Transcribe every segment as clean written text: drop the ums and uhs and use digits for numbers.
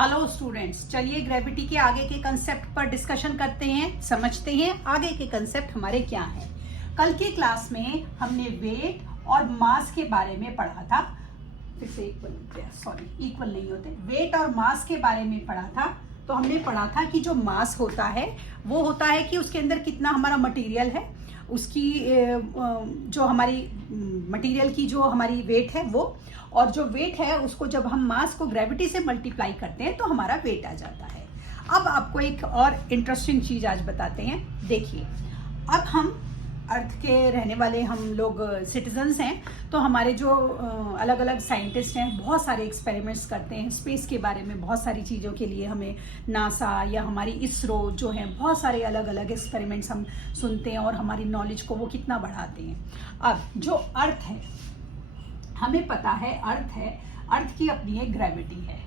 Hello students, चलिए gravity के आगे के कंसेप्ट पर डिस्कशन करते हैं, समझते हैं आगे के कंसेप्ट हमारे क्या हैं। कल की क्लास में हमने वेट और मास के बारे में पढ़ा था। फिर से इक्वल नहीं होते, वेट और मास के बारे में पढ़ा था। तो हमने पढ़ा था कि जो मास होता है वो होता है कि उसके अंदर कितना हमारा मटेरियल है, उसकी जो हमारी मटेरियल की जो हमारी वेट है वो, और जो वेट है उसको जब हम मास को ग्रेविटी से मल्टीप्लाई करते हैं तो हमारा वेट आ जाता है। अब आपको एक और इंटरेस्टिंग चीज आज बताते हैं। देखिए, अब हम अर्थ के रहने वाले हम लोग सिटीजन्स हैं, तो हमारे जो अलग अलग साइंटिस्ट हैं बहुत सारे एक्सपेरिमेंट्स करते हैं स्पेस के बारे में। बहुत सारी चीज़ों के लिए हमें नासा या हमारी इसरो जो है बहुत सारे अलग अलग एक्सपेरिमेंट्स हम सुनते हैं और हमारी नॉलेज को वो कितना बढ़ाते हैं। अब जो अर्थ है, हमें पता है अर्थ है, अर्थ की अपनी एक ग्रेविटी है।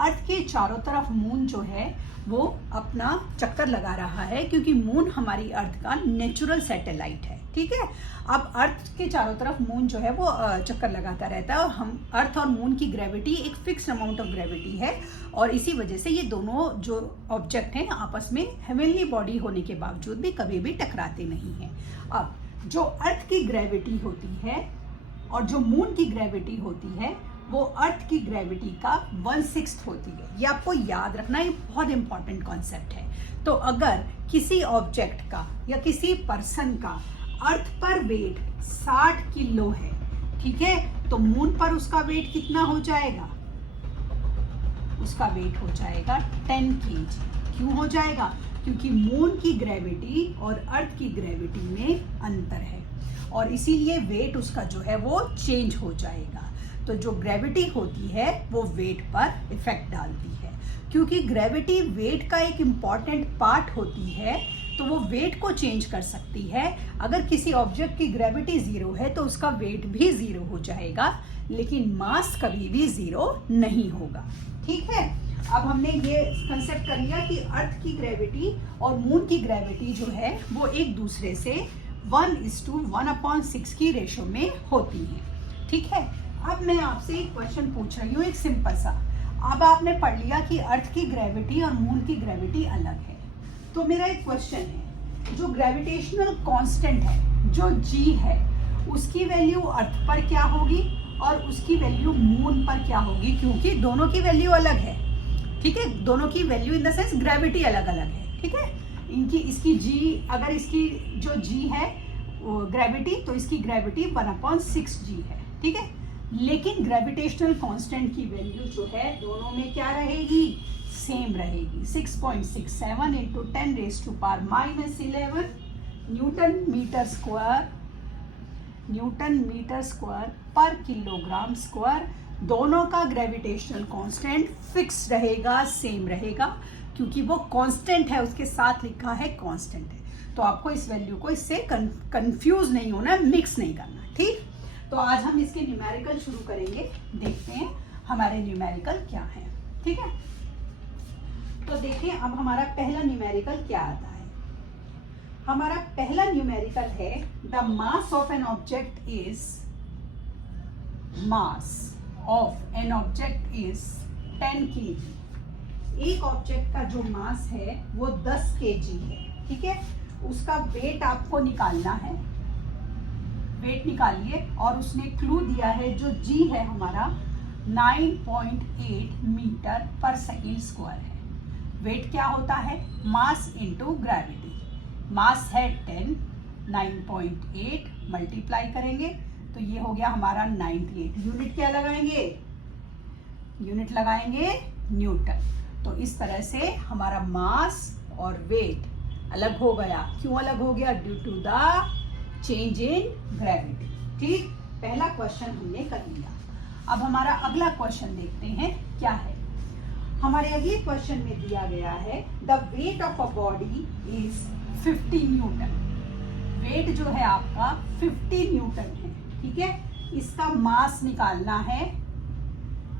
अर्थ के चारों तरफ मून जो है वो अपना चक्कर लगा रहा है, क्योंकि मून हमारी अर्थ का नेचुरल सैटेलाइट है। ठीक है, अब अर्थ के चारों तरफ मून जो है वो चक्कर लगाता रहता है, और हम अर्थ और मून की ग्रेविटी एक फिक्स अमाउंट ऑफ ग्रेविटी है, और इसी वजह से ये दोनों जो ऑब्जेक्ट हैं आपस में हेवनली बॉडी होने के बावजूद भी कभी भी टकराते नहीं हैं। अब जो अर्थ की ग्रेविटी होती है और जो मून की ग्रेविटी होती है वो अर्थ की ग्रेविटी का 1/6 होती है। ये आपको याद रखना, ये बहुत इंपॉर्टेंट कॉन्सेप्ट है। तो अगर किसी ऑब्जेक्ट का या किसी पर्सन का अर्थ पर वेट 60 किलो है, ठीक है, तो मून पर उसका वेट कितना हो जाएगा? उसका वेट हो जाएगा 10 kg। क्यों हो जाएगा? क्योंकि मून की ग्रेविटी और अर्थ की ग्रेविटी में अंतर है, और इसीलिए वेट उसका जो है वो चेंज हो जाएगा। तो जो ग्रेविटी होती है वो वेट पर इफेक्ट डालती है। क्योंकि ग्रेविटी वेट का एक इम्पॉर्टेंट पार्ट होती है, तो वो वेट को चेंज कर सकती है। अगर किसी ऑब्जेक्ट की ग्रेविटी 0 है तो उसका वेट भी 0 हो जाएगा, लेकिन मास कभी भी 0 नहीं होगा। ठीक है, अब हमने ये कंसेप्ट कर लिया कि अर्थ की ग्रेविटी और मून की ग्रेविटी जो है वो एक दूसरे से 1:1/6 की रेशो में होती है। ठीक है, अब मैं आपसे एक क्वेश्चन पूछ रही हूँ, एक सिंपल सा। अब आपने पढ़ लिया कि अर्थ की ग्रेविटी और मून की ग्रेविटी अलग है, तो मेरा एक क्वेश्चन है, जो ग्रेविटेशनल कांस्टेंट है, जो जी है, उसकी वैल्यू अर्थ पर क्या होगी और उसकी वैल्यू मून पर क्या होगी? क्योंकि दोनों की वैल्यू अलग है। ठीक है, दोनों की value in the sense gravity अलग अलग है। ठीक है, इसकी जी, अगर इसकी जो जी है ग्रेविटी, तो इसकी ग्रेविटी 1/6g है। ठीक है, लेकिन ग्रेविटेशनल कांस्टेंट की वैल्यू जो है दोनों में क्या रहेगी? सेम रहेगी। 6.67 × 10⁻⁻11 न्यूटन मीटर स्क्वायर पर किलोग्राम स्क्वायर। दोनों का ग्रेविटेशनल कांस्टेंट फिक्स रहेगा, सेम रहेगा, क्योंकि वो कांस्टेंट है, उसके साथ लिखा है कांस्टेंट है। तो आपको इस वैल्यू को इससे कंफ्यूज नहीं होना, मिक्स नहीं करना। ठीक, तो आज हम इसके न्यूमेरिकल शुरू करेंगे। देखते हैं हमारे न्यूमेरिकल क्या है। ठीक है, तो देखिए अब हमारा पहला न्यूमेरिकल क्या आता है। हमारा पहला न्यूमेरिकल है, the mass of an object is 10 kg। एक ऑब्जेक्ट का जो मास है वो 10 kg है। ठीक है, उसका वेट आपको निकालना है। वेट निकालिए, और उसने क्लू दिया है, जो जी है हमारा 9.8 मीटर पर सेकेंड स्क्वायर है। वेट क्या होता है? Mass into gravity. मास है 10, 9.8 मल्टीप्लाई करेंगे तो ये हो गया हमारा 98। यूनिट क्या लगाएंगे? यूनिट लगाएंगे न्यूटन। तो इस तरह से हमारा मास और वेट अलग हो गया। क्यों अलग हो गया? Due to the change in gravity. ठीक, पहला क्वेश्चन हमने कर लिया। अब हमारा अगला क्वेश्चन देखते हैं क्या है। हमारे अगले क्वेश्चन में दिया गया है, the weight of a body is 50 newton. Weight जो है आपका 50 न्यूटन है। ठीक है, इसका मास निकालना है,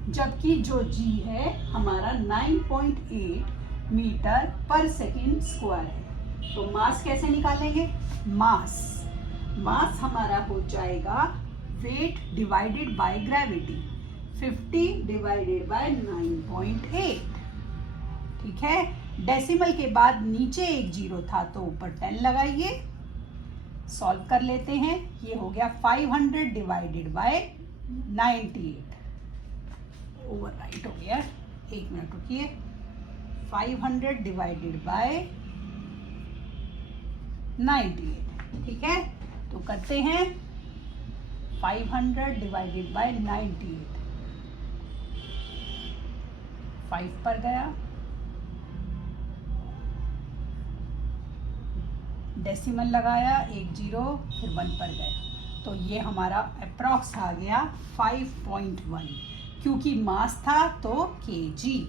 जबकि जो जी है हमारा 9.8 मीटर पर सेकेंड स्क्वायर है। तो मास कैसे निकालेंगे? मास हमारा हो जाएगा weight divided by gravity. 50 divided by 9.8। ठीक है। डेसिमल के बाद नीचे एक जीरो था तो ऊपर 10 लगाइए, सॉल्व कर लेते हैं। ये हो गया 500 डिवाइडेड बाय 98, ओवरराइट हो गया, 1 मिनट रुकिए। 500 डिवाइडेड बाय 98, ठीक है। तो करते हैं 500 डिवाइडेड बाय 98, 5 पर गया, डेसिमल लगाया, एक जीरो, फिर 1 पर गया, तो ये हमारा अप्रॉक्स आ गया 5.1। क्योंकि मास था तो केजी,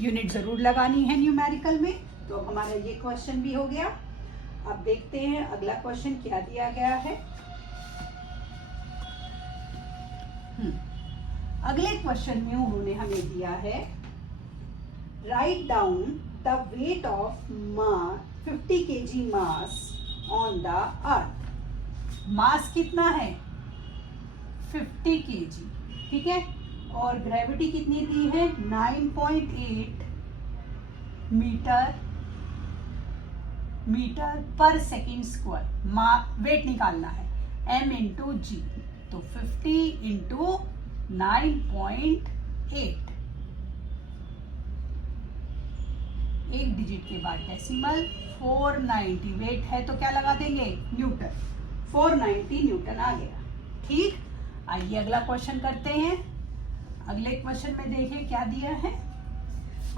यूनिट जरूर लगानी है न्यूमेरिकल में। तो हमारा ये क्वेश्चन भी हो गया। अब देखते हैं अगला क्वेश्चन क्या दिया गया है। अगले क्वेश्चन में उन्होंने हमें दिया है write down the weight of 50 kg mass on the earth. Mass कितना है? 50 kg, ठीक है। और ग्रेविटी कितनी दी है? 9.8 मीटर पर सेकेंड स्क्वायर। वेट निकालना है, m इंटू जी, तो 50 इंटू 9.8, एक डिजिट के बाद डेसिमल, 490 वेट है तो क्या लगा देंगे? न्यूटन। 490 न्यूटन आ गया, ठीक। आइए अगला क्वेश्चन करते हैं। अगले क्वेश्चन में देखिए क्या दिया है।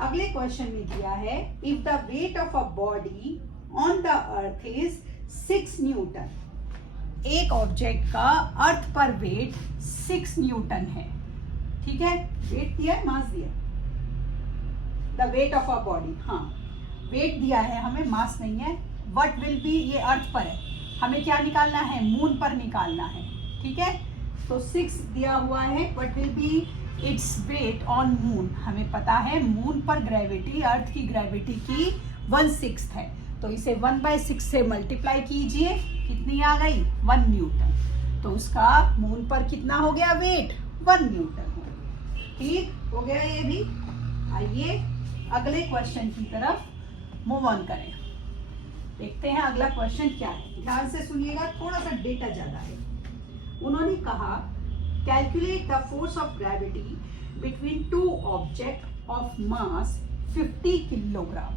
अगले क्वेश्चन में दिया है if the weight of a body on the earth is 6 Newton. एक ऑब्जेक्ट का अर्थ पर वेट 6 न्यूटन है, ठीक है। वेट दिया है, मास दिया, the weight of a body, हाँ वेट दिया है हमें, मास नहीं है। व्हाट विल बी, ये अर्थ पर है, हमें क्या निकालना है? मून पर निकालना है, ठीक है। तो 6 दिया हुआ है, what will be its weight on moon. हमें पता है मून पर ग्रेविटी अर्थ की ग्रेविटी की 1/6 है, तो इसे 1/6 से मल्टीप्लाई कीजिए, कितनी आ गई? 1 न्यूटन। तो उसका मून पर कितना हो गया वेट? 1 न्यूटन हो गया, ठीक हो गया ये भी। आइए अगले क्वेश्चन की तरफ मूव ऑन करें, देखते हैं अगला क्वेश्चन क्या है। ध्यान से सुनिएगा, थोड़ा सा डेटा ज्यादा है। उन्होंने कहा calculate the force of gravity between 2 object of mass 50 kilogram.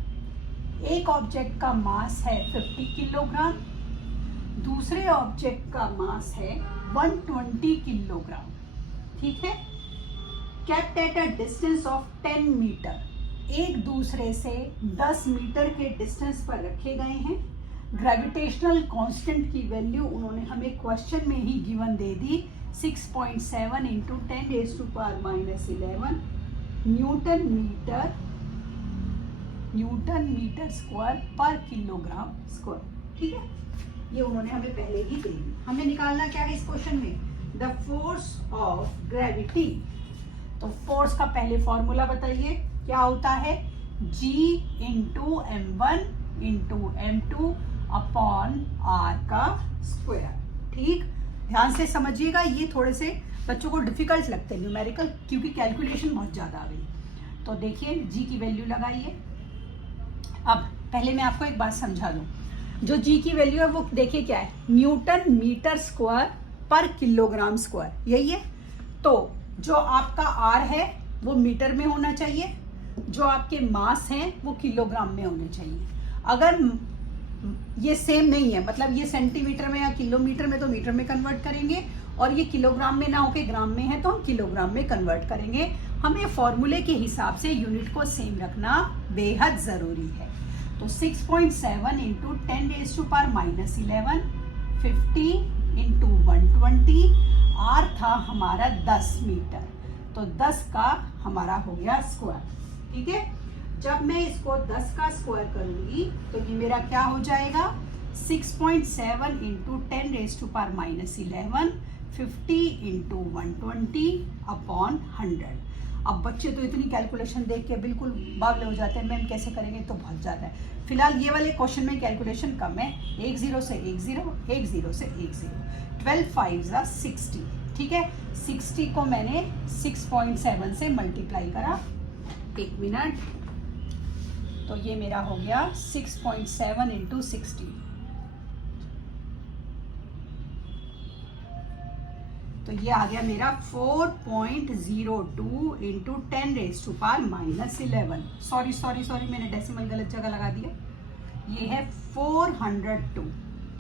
एक ऑब्जेक्ट का मास है 50 किलोग्राम, दूसरे ऑब्जेक्ट का मास है 120 किलोग्राम, ठीक है। Kept at a distance of 10 metre, एक दूसरे से 10 मीटर के डिस्टेंस पर रखे गए हैं। ग्रेविटेशनल कांस्टेंट की वैल्यू उन्होंने हमें क्वेश्चन में ही गिवन दे दी, 6.7 इंटू 10⁻⁻11 न्यूटन मीटर स्क्वायर पर किलोग्राम स्क्वायर, ठीक है। ये उन्होंने हमें पहले ही दे दी। हमें निकालना क्या है इस क्वेश्चन में? The force of gravity. तो फोर्स का पहले फॉर्मूला बताइए, क्या होता है? G into m1 into m2 upon r का स्क्वायर, ठीक। ध्यान से समझिएगा, ये थोड़े से बच्चों को डिफिकल्ट लगते हैं न्यूमेरिकल, क्योंकि कैलकुलेशन बहुत ज़्यादा आ गई। तो देखिए G की वैल्यू लगाइए। अब पहले मैं आपको एक बात समझा दूं, जो G की वैल्यू है वो देखिए क्या है? न्यूटन मीटर स्क्वायर पर किलोग्राम स्क्वायर, यही है। तो जो आपका R है वो मीटर में होना चाहिए, जो आपके मास हैं वो किलोग्राम में होने चाहिए। अगर ये सेम नहीं है, मतलब ये सेंटीमीटर में या किलोमीटर में, तो मीटर में कन्वर्ट करेंगे, और ये किलोग्राम में ना होके ग्राम में है तो हम किलोग्राम में कन्वर्ट करेंगे। हमें फॉर्मूले के हिसाब से यूनिट को सेम रखना बेहद ज़रूरी है। तो 6.7 इंटू 10⁻⁻11 50 इंटू 120, आर था हमारा 10 मीटर, तो 10 का हमारा हो गया स्क्वायर, ठीक है। जब मैं इसको 10 का स्क्वायर करूंगी तो ये मेरा क्या हो जाएगा? 6.7 इंटू 10⁻⁻11 50 इंटू 120 अपॉन 100। अब बच्चे तो इतनी कैलकुलेशन देख के बिल्कुल बावले हो जाते हैं, मैम कैसे करेंगे, तो बहुत ज़्यादा है। फिलहाल ये वाले क्वेश्चन में कैलकुलेशन कम है, 1 0 से 1 0, 1 0 से 1 0, 12 5 60, ठीक है। 60 को मैंने 6.7 से मल्टीप्लाई करा, 1 मिनट, तो ये मेरा हो गया 6.7 इंटू 60। तो ये आ गया मेरा 4.02 इंटू 10⁻⁻11। सॉरी मैंने डेसिमल गलत जगह लगा दिया। ये है 402।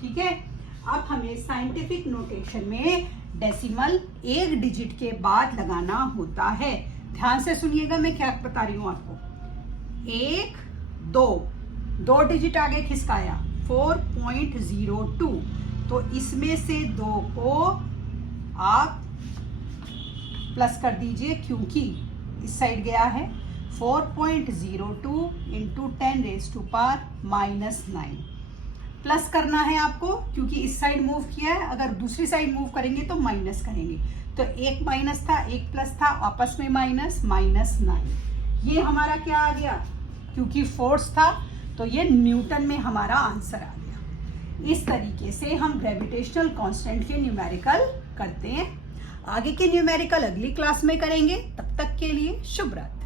ठीक है, अब हमें साइंटिफिक नोटेशन में डेसिमल एक डिजिट के बाद लगाना होता है। ध्यान से सुनिएगा मैं क्या बता रही हूं आपको। 1 2 डिजिट आगे खिसकाया 4.02, तो इसमें से 2 को आप प्लस कर दीजिए क्योंकि इस साइड गया है। 4.02 इंटू 10⁻⁻9 प्लस करना है आपको क्योंकि इस साइड मूव किया है। अगर दूसरी साइड मूव करेंगे तो माइनस करेंगे। तो एक माइनस था एक प्लस था, आपस में -9। ये हमारा क्या आ गया, क्योंकि फोर्स था तो ये न्यूटन में हमारा आंसर आ गया। इस तरीके से हम ग्रेविटेशनल कांस्टेंट के न्यूमेरिकल करते हैं। आगे के न्यूमेरिकल अगली क्लास में करेंगे। तब तक के लिए शुभ रात्रि।